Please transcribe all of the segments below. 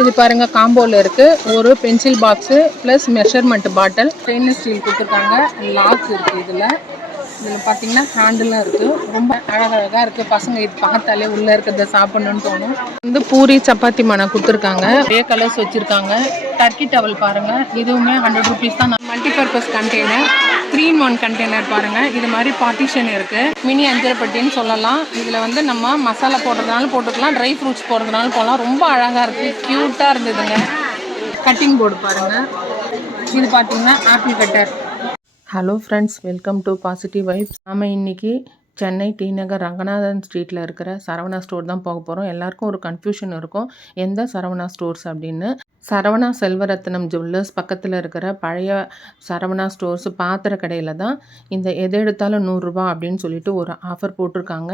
இது பாருங்க காம்போல இருக்கு. ஒரு பென்சில் பாக்ஸ் பிளஸ் மெஷர்மெண்ட் பாட்டில், ஸ்டெயின்லெஸ் ஸ்டீல் கொடுத்துருக்காங்க. லாக் இருக்கு. இதில் பார்த்தீங்கன்னா ஹேண்டிலும் இருக்கு. ரொம்ப அழகழகா இருக்கு. பசங்க இது பார்த்தாலே உள்ள இருக்கிறத சாப்பிடணும்னு தோணும். வந்து பூரி சப்பாத்தி மனை கொடுத்துருக்காங்க. நிறைய கலர்ஸ் வச்சிருக்காங்க. டர்க்கி டவல் பாருங்க, இதுவுமே 100 rupees தான். மல்டிபர்பஸ் கண்டெய்னர், 3-in-1 கண்டெய்னர் பாருங்க. இது மாதிரி பார்ட்டிஷன் இருக்கு. மினி அஞ்சரைப்பட்டின்னு சொல்லலாம். இதில் வந்து நம்ம மசாலா போடுறதுனால போட்டுக்கலாம், ட்ரை ஃப்ரூட்ஸ் போடுறதுனால போடலாம். ரொம்ப அழகா இருக்கு, க்யூட்டாக இருந்ததுங்க. கட்டிங் போர்டு பாருங்க. இது பார்த்தீங்கன்னா apple cutter. Hello friends, welcome to positive vibes. நாம் இன்றைக்கி சென்னை டி நகர் ரங்கநாதன் ஸ்ட்ரீட்டில் இருக்கிற சரவணா ஸ்டோர் தான் போக போகிறோம். எல்லாருக்கும் ஒரு கன்ஃபியூஷன் இருக்கும், எந்த சரவணா ஸ்டோர்ஸ் அப்படின்னு. சரவணா செல்வரத்னம் ஜுவல்லர்ஸ் பக்கத்தில் இருக்கிற பழைய சரவணா ஸ்டோர்ஸ் பாத்திர கடையில் தான் இந்த எது எடுத்தாலும் 100 ரூபா அப்படின்னு சொல்லிட்டு ஒரு ஆஃபர் போட்டிருக்காங்க.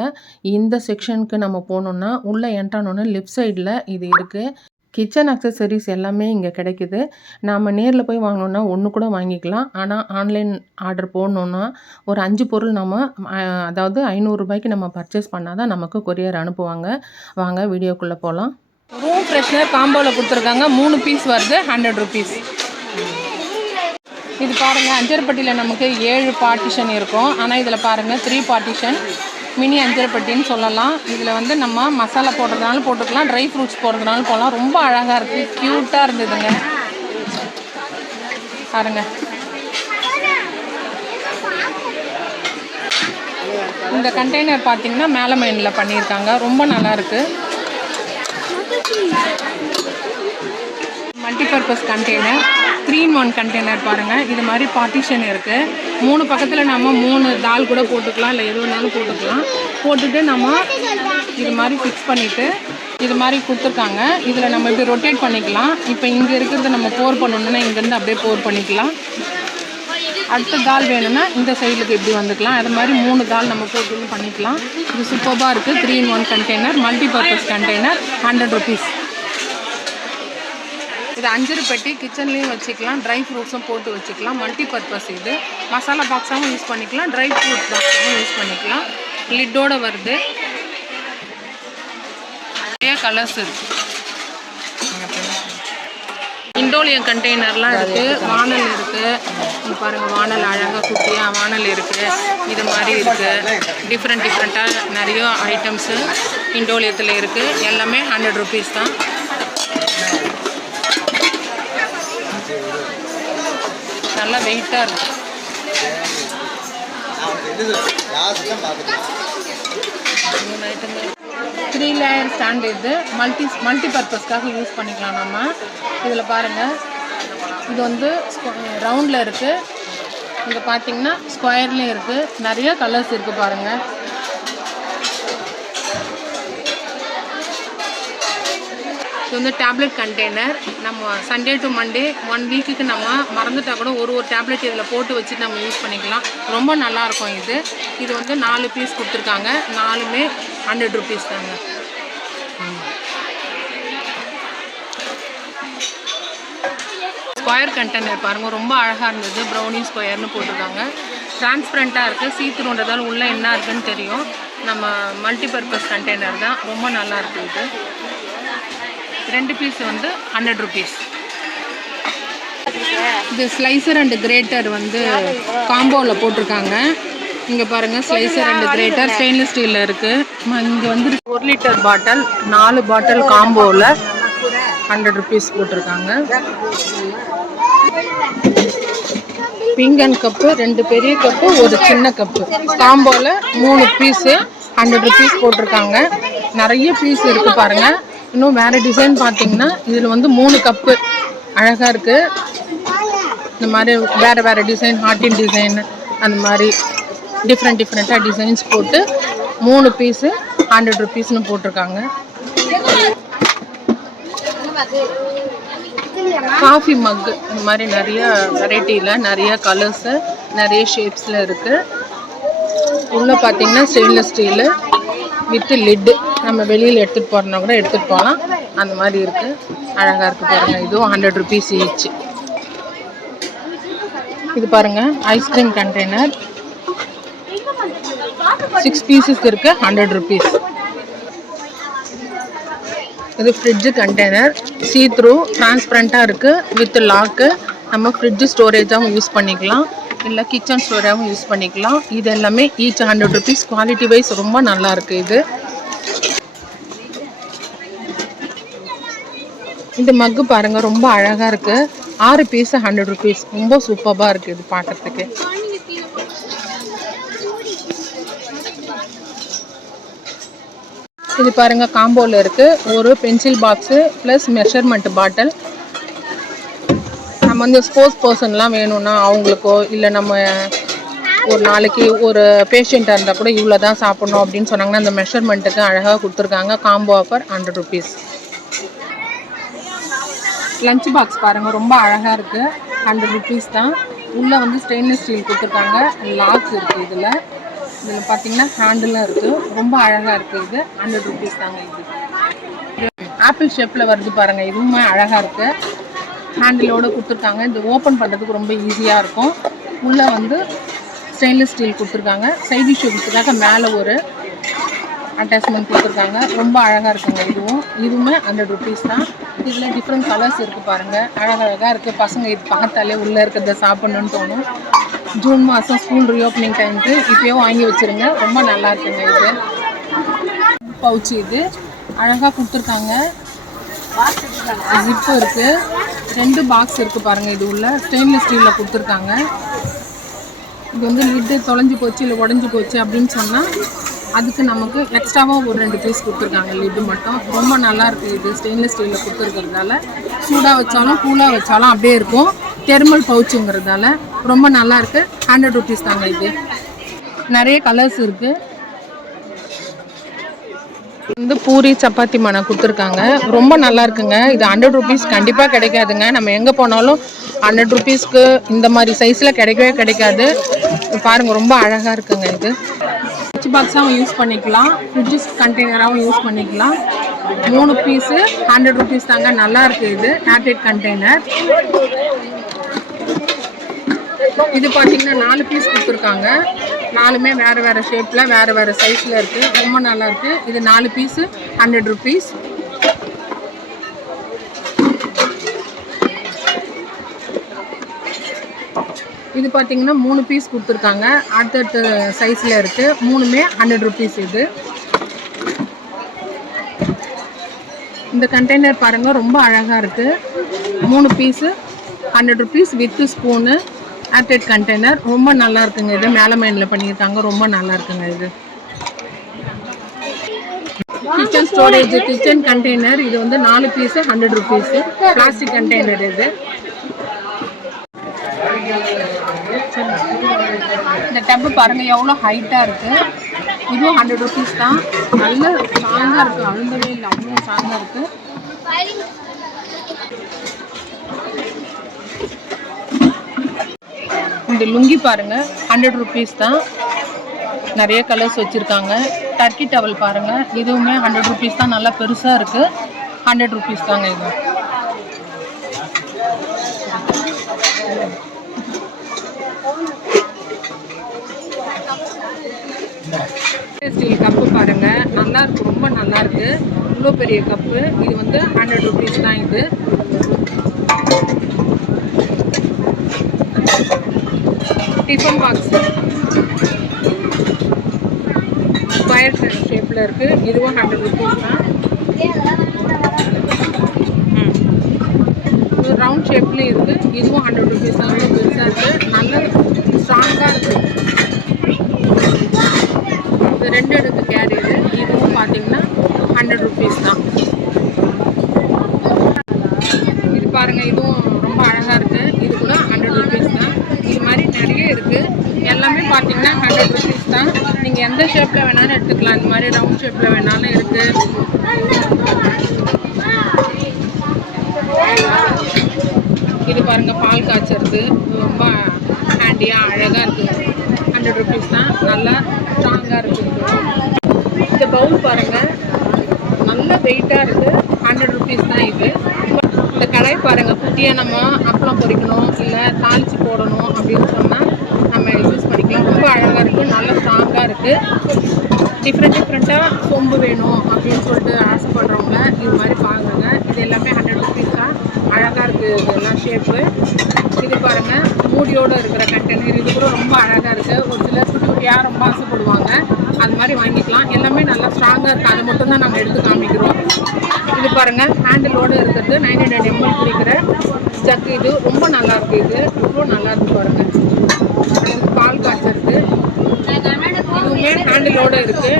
இந்த செக்ஷனுக்கு நம்ம போனோம்னா உள்ளே என்ட்ரானோன்னா லெஃப்ட் சைடில் இது இருக்குது. கிச்சன் அக்சசரிஸ் எல்லாமே இங்கே கிடைக்குது. நாம் நேரில் போய் வாங்கினோன்னா ஒன்று கூட வாங்கிக்கலாம். ஆனால் ஆன்லைன் ஆர்டர் போடணுன்னா ஒரு 5 பொருள் நம்ம அதாவது 500 ரூபாய்க்கு நம்ம பர்ச்சேஸ் பண்ணால் தான் நமக்கு கொரியர் அனுப்புவாங்க. வாங்க வீடியோக்குள்ளே போகலாம். ரூம் ஃப்ரெஷ்னர் காம்போவில் கொடுத்துருக்காங்க. 3 பீஸ் வருது, 100 rupees. இது பாருங்கள், அஞ்சரைப்பட்டியில் நமக்கு 7 பார்ட்டிஷன் இருக்கும். ஆனால் இதில் பாருங்கள் 3 பார்ட்டிஷன், மினி அஞ்சரைப்பட்டின்னு சொல்லலாம். இதில் வந்து நம்ம மசாலா போடுறதுனால போட்டுக்கலாம், ட்ரை ஃப்ரூட்ஸ் போடுறதுனால போடலாம். ரொம்ப அழகாக இருக்குது, க்யூட்டாக இருந்ததுங்க. பாருங்க, இந்த கண்டெய்னர் பார்த்தீங்கன்னா மேலமைனில் பண்ணியிருக்காங்க. ரொம்ப நல்லாயிருக்கு. மல்டிபர்பஸ் கண்டெய்னர், 3-in-1 கண்டெய்னர் பாருங்கள். இது மாதிரி பார்ட்டிஷன் இருக்குது. 3 பக்கத்தில் நம்ம 3 தால் கூட போட்டுக்கலாம், இல்லை எது வேணாலும் போட்டுக்கலாம். போட்டுட்டு நம்ம இது மாதிரி ஃபிக்ஸ் பண்ணிவிட்டு இது மாதிரி கொடுத்துருக்காங்க. இதில் நம்ம இப்படி ரொட்டேட் பண்ணிக்கலாம். இப்போ இங்கே இருக்கிறத நம்ம போர் பண்ணணுன்னா இங்கேருந்து அப்படியே போர் பண்ணிக்கலாம். அடுத்த தால் வேணும்னா இந்த சைடுக்கு இப்படி வந்துக்கலாம். அது மாதிரி 3 தால் நம்ம போட்டு பண்ணிக்கலாம். இது சூப்பராக இருக்குது. 3-in-1 container, multipurpose container, 100 rupees. இது 5 பெட்டி, கிச்சன்லேயும் வச்சுக்கலாம், ட்ரை ஃப்ரூட்ஸும் போட்டு வச்சுக்கலாம். மல்டிபர்பஸ் இது. மசாலா பாக்ஸாகவும் யூஸ் பண்ணிக்கலாம், ட்ரை ஃப்ரூட்ஸ் பாக்ஸாகவும் யூஸ் பண்ணிக்கலாம். லிட்டோடு வருது. நிறைய கலர்ஸ் இருக்குது. இண்டோலியம் கண்டெய்னர்லாம் இருக்குது. வானல் இருக்குது. இங்கே பாருங்கள், வானல் அழகாக குட்டியாக வானல் இருக்குது. இது மாதிரி இருக்குது. டிஃப்ரெண்ட்டாக நிறைய ஐட்டம்ஸு இண்டோலியத்தில் இருக்குது. எல்லாமே 100 rupees தான். நல்லா வெயிட்டாக இருக்குது. 3 லேயர் ஸ்டாண்ட். இது மல்டிபர்பஸ்க்காக யூஸ் பண்ணிக்கலாம் நம்ம. இதில் பாருங்கள், இது வந்து ரவுண்டில் இருக்குது. இங்கே பார்த்தீங்கன்னா ஸ்கொயர்லேயும் இருக்குது. நிறைய கலர்ஸ் இருக்குது பாருங்கள். இது வந்து டேப்லெட் கண்டெய்னர். நம்ம சண்டே டு மண்டே 1 வீக்குக்கு நம்ம மறந்துட்டால் கூட ஒரு டேப்லெட் இதில் போட்டு வச்சு நம்ம யூஸ் பண்ணிக்கலாம். ரொம்ப நல்லாயிருக்கும் இது. இது வந்து 4 பீஸ் கொடுத்துருக்காங்க. 4மே 100 rupees தாங்க. ஸ்கொயர் கண்டெய்னர் பாருங்கள், ரொம்ப அழகாக இருந்தது. ப்ரௌனி ஸ்கொயர்னு போட்டிருக்காங்க. டிரான்ஸ்பரண்ட்டாக இருக்குது. சீத்துருன்றதால உள்ளே என்ன இருக்குதுன்னு தெரியும். நம்ம மல்டிபர்பஸ் கண்டெய்னர் தான். ரொம்ப நல்லா இருக்குது. இது 2 பீஸ் வந்து 100 rupees. இது ஸ்லைசர் அண்ட் கிரேட்டர் வந்து காம்போவில் போட்டிருக்காங்க. இங்கே பாருங்கள், ஸ்லைசர் அண்ட் கிரேட்டர் ஸ்டெயின்லெஸ் ஸ்டீலில் இருக்குது. இங்கே வந்து 1 லிட்டர் பாட்டில், 4 பாட்டில் காம்போவில் 100 rupees போட்டிருக்காங்க. பிங்கன் கப்பு, 2 பெரிய கப்பு, ஒரு சின்ன கப்பு காம்போவில் 3 பீஸு 100 rupees போட்டிருக்காங்க. நிறைய பீஸ் இருக்குது பாருங்கள். இன்னும் வேறு டிசைன் பார்த்தீங்கன்னா இதில் வந்து 3 கப்பு அழகாக இருக்குது. இந்த மாதிரி வேறு டிசைன், ஹார்டின் டிசைன், அந்த மாதிரி டிஃப்ரெண்ட்டாக டிசைன்ஸ் போட்டு 3 பீஸு 100 rupeesனு போட்டிருக்காங்க. காஃபி மக்கு, இந்த மாதிரி நிறைய வெரைட்டியில் நிறைய கலர்ஸு நிறைய ஷேப்ஸில் இருக்குது. உள்ளே பார்த்தீங்கன்னா ஸ்டெயின்லெஸ் ஸ்டீலு வித் லிட்டு. நம்ம வெளியில் எடுத்துகிட்டு போகிறோன்னா கூட எடுத்துகிட்டு போகலாம். அந்த மாதிரி இருக்குது. அழகாக இருக்குது பாருங்கள். இதுவும் 100 rupees ஈச். இது பாருங்கள், ஐஸ்கிரீம் கண்டெய்னர் 6 பீசஸ் இருக்குது, 100 rupees. இது ஃப்ரிட்ஜு கண்டெய்னர், சீ த்ரூ டிரான்ஸ்பரண்ட்டாக இருக்குது வித் லாக்கு. நம்ம ஃப்ரிட்ஜு ஸ்டோரேஜாகவும் யூஸ் பண்ணிக்கலாம், இல்லை கிச்சன் ஸ்டோரேஜாகவும் யூஸ் பண்ணிக்கலாம். இது எல்லாமே ஈச் 100 ருபீஸ். குவாலிட்டி வைஸ் ரொம்ப நல்லாயிருக்கு. இந்த மக்கு பாருங்கள், ரொம்ப அழகாக இருக்குது. 6 பீஸ் 100 ருபீஸ். ரொம்ப சூப்பராக இருக்குது இது பார்க்குறதுக்கு. இது பாருங்கள், காம்போவில் இருக்குது. ஒரு பென்சில் பாக்ஸு ப்ளஸ் மெஷர்மெண்ட் பாட்டில். நம்ம வந்து ஸ்போர்ட்ஸ் பர்சன்லாம் வேணும்னா அவங்களுக்கோ, இல்லை நம்ம ஒரு நாளைக்கு ஒரு பேஷண்ட்டாக இருந்தால் கூட இவ்வளோ தான் சாப்பிட்ணும் அப்படின்னு சொன்னாங்கன்னா அந்த மெஷர்மெண்ட்டுக்கு அழகாக கொடுத்துருக்காங்க. Combo offer 100 rupees. Lunch box பாருங்கள், ரொம்ப அழகாக இருக்குது. 100 ருபீஸ் தான். உள்ளே வந்து ஸ்டெயின்லெஸ் ஸ்டீல் கொடுத்துருக்காங்க. லாக்ஸ் இருக்குது. இதில் பார்த்தீங்கன்னா ஹேண்டிலும் இருக்குது. ரொம்ப அழகாக இருக்குது. இது 100 ருபீஸ் தாங்க. இது ஆப்பிள் ஷேப்பில் வருது பாருங்கள், இதுவுமே அழகாக இருக்குது. ஹேண்டிலோடு கொடுத்துருக்காங்க. இது ஓப்பன் பண்ணுறதுக்கு ரொம்ப ஈஸியாக இருக்கும். உள்ளே வந்து ஸ்டெயின்லெஸ் ஸ்டீல் கொடுத்துருக்காங்க. சைட் டிஷ்யூ கொடுத்துருக்காங்க. மேலே ஒரு அட்டாச்மெண்ட் கொடுத்துருக்காங்க. ரொம்ப அழகாக இருக்குங்க. இதுவுமே 100 ருபீஸ் தான். இதில் டிஃப்ரெண்ட் கலர்ஸ் இருக்குது பாருங்கள், அழகழகாக இருக்குது. பசங்க இது பார்த்தாலே உள்ளே இருக்கிறத சாப்பிட்ணுன்னு தோணும். ஜூன் மாதம் ஸ்கூல் ரீஓப்பனிங் டைமுக்கு இப்போயும் வாங்கி வச்சுருங்க. ரொம்ப நல்லா இருக்குங்க. இது பவுச்சு, இது அழகாக கொடுத்துருக்காங்க. ஜிப்பு இருக்குது. 2 பாக்ஸ் இருக்குது பாருங்கள். இது உள்ள ஸ்டெயின்லெஸ் ஸ்டீலில் கொடுத்துருக்காங்க. இது வந்து லிட்டு தொலைஞ்சி போச்சு இல்லை உடஞ்சி போச்சு அப்படின்னு சொன்னால் அதுக்கு நமக்கு எக்ஸ்ட்ராவாக ஒரு 2 பீஸ் கொடுத்துருக்காங்க. லிட்டு மட்டும் ரொம்ப நல்லாயிருக்கு. இது ஸ்டெயின்லெஸ் ஸ்டீலில் கொடுத்துருக்கிறதால சூடாக வச்சாலும் கூலாக வச்சாலும் அப்படியே இருக்கும். தெர்மல் பவுச்சுங்கிறதால ரொம்ப நல்லாயிருக்கு. 100 ருபீஸ் தாங்க. இது நிறைய கலர்ஸ் இருக்குது. வந்து பூரி சப்பாத்தி மனை கொடுத்துருக்காங்க. ரொம்ப நல்லா இருக்குங்க. இது 100 ருபீஸ் கண்டிப்பாக கிடைக்காதுங்க. நம்ம எங்கே போனாலும் 100 ருபீஸ்க்கு இந்த மாதிரி சைஸில் கிடைக்கவே கிடைக்காது. பாருங்கள், ரொம்ப அழகாக இருக்குங்க. இது லஞ்ச் பாக்ஸாகவும் யூஸ் பண்ணிக்கலாம், ஃப்ரிட்ஜ் கண்டெய்னராகவும் யூஸ் பண்ணிக்கலாம். 3 பீஸு 100 ருபீஸ் தாங்க. நல்லா இருக்குது. இது ஏர்டைட் கண்டெய்னர். இது பார்த்தீங்கன்னா 4 பீஸ் கொடுத்துருக்காங்க. 4மே வேறு ஷேப்பில் வேறு சைஸில் இருக்குது. ரொம்ப நல்லாயிருக்கு. இது 4 பீஸு 100 ருபீஸ். இது பார்த்தீங்கன்னா 3 பீஸ் கொடுத்துருக்காங்க. அடுத்தடுத்த சைஸில் இருக்குது. 3மே 100 ருபீஸ். இந்த கண்டெய்னர் பாருங்கள், ரொம்ப அழகாக இருக்குது. 3 piece 100 rupees with spoon. Airtight container ரொம்ப நல்லா இருக்குங்க. இது மேலே மைனில் பண்ணியிருக்காங்க. ரொம்ப நல்லா இருக்குங்க. இது கிச்சன் ஸ்டோரேஜ் கிச்சன் கண்டெய்னர். இது வந்து 4 பீஸு 100 ருபீஸு. Plastic container. இது இந்த டப்பு பாருங்கள், எவ்வளோ ஹைட்டாக இருக்குது. இதுவும் 100 ருபீஸ் தான். நல்ல ஸ்ட்ராங்காக இருக்குது. அழுந்தவே இல்லை, அவ்வளோ ஸ்ட்ராங்காக இருக்குது. இந்த லுங்கி பாருங்கள், 100 ருபீஸ் தான். நிறைய கலர்ஸ் வச்சுருக்காங்க. டர்க்கி டவல் பாருங்கள், இதுவுமே 100 ருபீஸ் தான். நல்லா பெருசாக இருக்குது. 100 ருபீஸ் தாங்க. இது ஸ்டீல் கப்பு பாருங்கள், நல்லாயிருக்கு. ரொம்ப நல்லாயிருக்கு. இவ்வளோ பெரிய கப்பு. இது வந்து 100 ருபீஸ் தான். இது டிஃபன் பாக்ஸ் ஸ்கொயர் ஷேப்பில் இருக்குது. இதுவும் 100 ருபீஸ் தான். இது ரவுண்ட் ஷேப்லேயும் இருக்குது. இதுவும் 100 ருபீஸ் தான். ரொம்ப பெருசாக இருக்குது. நல்ல ஸ்ட்ராங்காக இருக்குது. இது 2 அடுக்கு கேரியரு. இதுவும் பார்த்தீங்கன்னா 100 ருபீஸ் தான். இது பாருங்கள், இதுவும் ரொம்ப அழகாக இருக்குது. இது கூட 100 ருபீஸ் தான். இது மாதிரி நிறைய இருக்குது. எல்லாமே பார்த்தீங்கன்னா 100 ருபீஸ் தான். நீங்கள் எந்த ஷேப்பில் வேணாலும் எடுத்துக்கலாம். இந்த மாதிரி ரவுண்ட் ஷேப்பில் வேணாலும் இருக்குது. இது பாருங்கள், பால் காய்ச்சறது ரொம்ப ஹேண்டியாக அழகாக இருக்குது. 100 ருபீஸ் தான். நல்லா ஸ்ட்ராங்காக இருக்குது. இந்த பவுல் பாருங்கள், நல்ல வெயிட்டாக இருக்குது. 100 ருபீஸ் தான். இது இந்த கடாய் பாருங்கள், குட்டியாக நம்ம அப்பளம் பொரிக்கணும் இல்லை தாளித்து போடணும் அப்படின்னு சொன்னால் நம்ம யூஸ் பண்ணிக்கலாம். ரொம்ப அழகாக இருக்குது. நல்ல ஸ்ட்ராங்காக இருக்குது. டிஃப்ரெண்ட்டாக சொம்பு வேணும் அப்படின்னு சொல்லிட்டு ஆசைப்படுறவங்க இது மாதிரி பாருங்க. இது எல்லாமே 100 ருபீஸ் தான். அழகாக இருக்குது இதெல்லாம் ஷேப்பு. இது பாருங்கள், மூடியோடு இருக்கிற கண்டெய்னர். இது கூட ரொம்ப அழகாக இருக்குது. ஒரு சிலர் குட்டி குட்டியாக ரொம்ப ஆசைப்படுவாங்க, அது மாதிரி வாங்கிக்கலாம். எல்லாமே நல்லா ஸ்ட்ராங்காக இருக்குது. அதை மட்டும் தான் நாங்கள் எடுத்து காமிக்கிறோம். இது பாருங்கள், ஹேண்டிலோடு இருக்கிறது 99 ml குடிக்கிற ஜக்கு. இது ரொம்ப நல்லாயிருக்கு. இது ரொம்ப நல்லாயிருக்கு பாருங்கள். பால் காய்ச்சறது. இதுவுமே ஹேண்டிலோடு இருக்குது.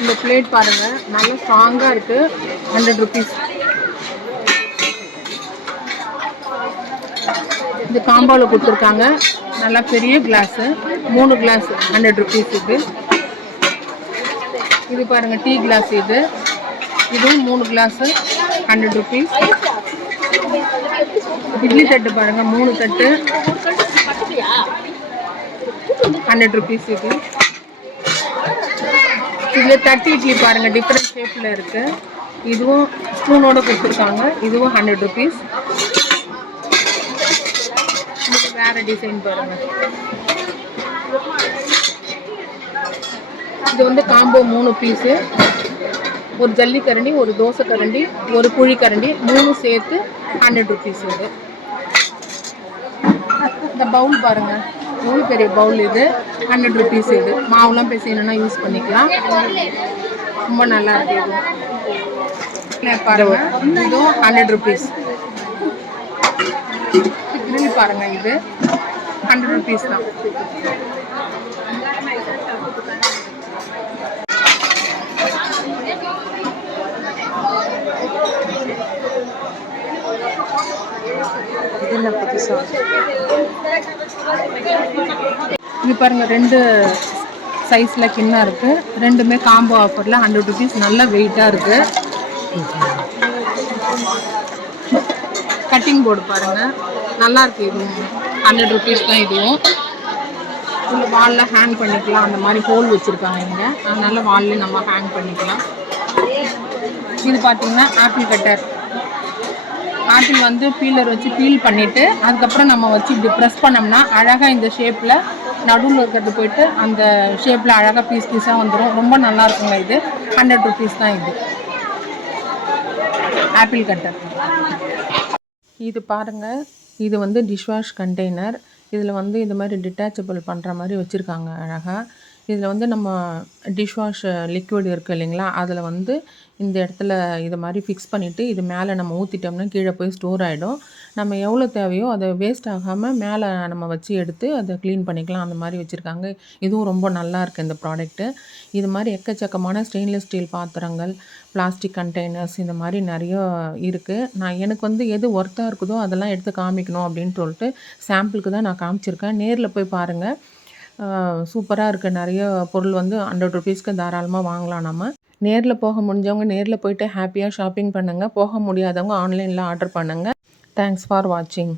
இந்த பிளேட் பாருங்கள், நல்லா ஸ்ட்ராங்காக இருக்குது. 100 ருபீஸ். இது காம்போவில் கொடுத்துருக்காங்க. நல்லா பெரிய கிளாஸு, 3 கிளாஸ் 100 ருபீஸ். இது பாருங்கள், டீ கிளாஸ். இதுவும் 3 கிளாஸு 100 ருபீஸ். இட்லி தட்டு பாருங்கள், 3 தட்டு 100 ருபீஸ். இதில் தட்டு இட்லி பாருங்கள், டிஃப்ரெண்ட் ஷேப்பில் இருக்குது. இதுவும் ஸ்பூனோடு கொடுத்துருக்காங்க. இதுவும் 100 ருபீஸ். வேறு டிசைன் பாருங்கள். இது வந்து காம்போ 3 பீஸு. ஒரு ஜல்லிக்கரண்டி, ஒரு தோசை கரண்டி, ஒரு புளி கரண்டி, 3 சேர்த்து 100 ருபீஸ். இந்த பவுல் பாருங்கள், எவ்வளோ பெரிய பவுல். இது 100 ருபீஸ். இது மாவுலாம் பேசினா யூஸ் பண்ணிக்கலாம். ரொம்ப நல்லா இருக்குது. இது பாருங்கள், இதுவும் 100 ருபீஸ். கிரில் பாருங்கள், இது 100 ருபீஸ் தான். இது பாருங்கள், 2 சைஸில் கிண்ணம் இருக்குது. ரெண்டுமே காம்போ ஆஃபரில் 100 ருபீஸ். நல்ல வெயிட்டாக இருக்குது. கட்டிங் போர்டு பாருங்கள், நல்லாயிருக்கு. இதுவும் 100 ருபீஸ் தான். இதுவும் வாலில் ஹேங் பண்ணிக்கலாம். அந்த மாதிரி ஹோல் வச்சுருக்காங்க இங்கே, அதனால் வாலில் நம்ம ஹேங் பண்ணிக்கலாம். இது பார்த்திங்கன்னா ஆப்பிள் கட்டர். ஆப்பிள் வந்து பீலர் வச்சு பீல் பண்ணிவிட்டு அதுக்கப்புறம் நம்ம வச்சு இப்படி ப்ரெஸ் பண்ணோம்னா அழகாக இந்த ஷேப்பில் நடுவில் இருக்கிறது போயிட்டு அந்த ஷேப்பில் அழகாக பீஸாக வந்துடும். ரொம்ப நல்லா இருக்குங்க. இது 100 ருபீஸ் தான். இது ஆப்பிள் கட்டர். இது பாருங்கள், இது வந்து டிஷ்வாஷ் கண்டெய்னர். இதில் வந்து இது மாதிரி டிட்டாச்சபிள் பண்ணுற மாதிரி வச்சுருக்காங்க அழகாக. இதில் வந்து நம்ம டிஷ்வாஷ் லிக்விட் இருக்குது இல்லைங்களா, அதில் வந்து இந்த இடத்துல இதை மாதிரி ஃபிக்ஸ் பண்ணிவிட்டு இது மேலே நம்ம ஊற்றிட்டோம்னா கீழே போய் ஸ்டோர் ஆகிடும். நம்ம எவ்வளோ தேவையோ அதை வேஸ்ட் ஆகாமல் மேலே நம்ம வச்சு எடுத்து அதை க்ளீன் பண்ணிக்கலாம். அந்த மாதிரி வச்சுருக்காங்க. இதுவும் ரொம்ப நல்லா இருக்குது இந்த ப்ராடக்ட்டு. இது மாதிரி எக்கச்சக்கமான ஸ்டெயின்லெஸ் ஸ்டீல் பாத்திரங்கள், பிளாஸ்டிக் கண்டெய்னர்ஸ் இந்த மாதிரி நிறைய இருக்குது. எனக்கு வந்து எது ஒர்த்தாக இருக்குதோ அதெல்லாம் எடுத்து காமிக்கணும் அப்படின்னு சொல்லிட்டு சாம்பிளுக்கு தான் நான் காமிச்சிருக்கேன். நேரில் போய் பாருங்கள், சூப்பராக இருக்குது. நிறைய பொருள் வந்து 100 ருபீஸ்க்கு தாராளமாக வாங்கலாம். நம்ம நேரில் போக முடிஞ்சவங்க நேரில் போயிட்டு ஹாப்பியாக ஷாப்பிங் பண்ணுங்கள். போக முடியாதவங்க ஆன்லைனில் ஆர்டர் பண்ணுங்கள். தேங்க்ஸ் ஃபார் வாட்சிங்.